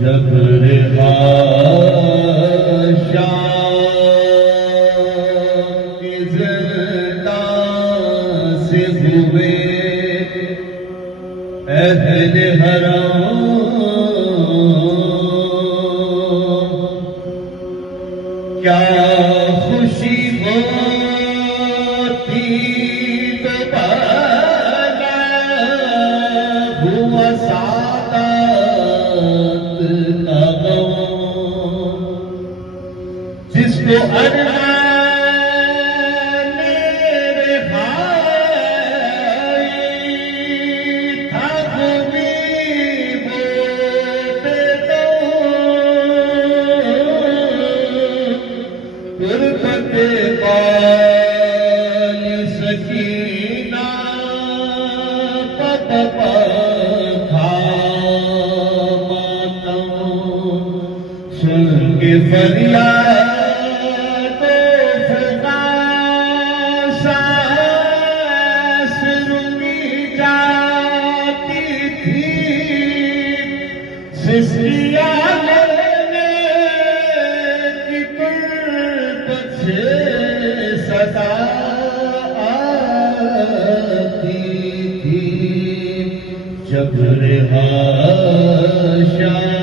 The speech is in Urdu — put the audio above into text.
جب رہا شام کی زندہ سے ہوئے اہل حرام، کیا خوشی ہوتی تو بھلا ہوا سعادت کا غم، جس کو ارمان میرے بھائی تھا امید بے غربت بال سکینہ پت تھا ماتم، سن کے فریاد فغاں سانس رکی جاتی تھی، سسکیاں لینے کی تربت سے صدا آتی تھی، جب رہا شام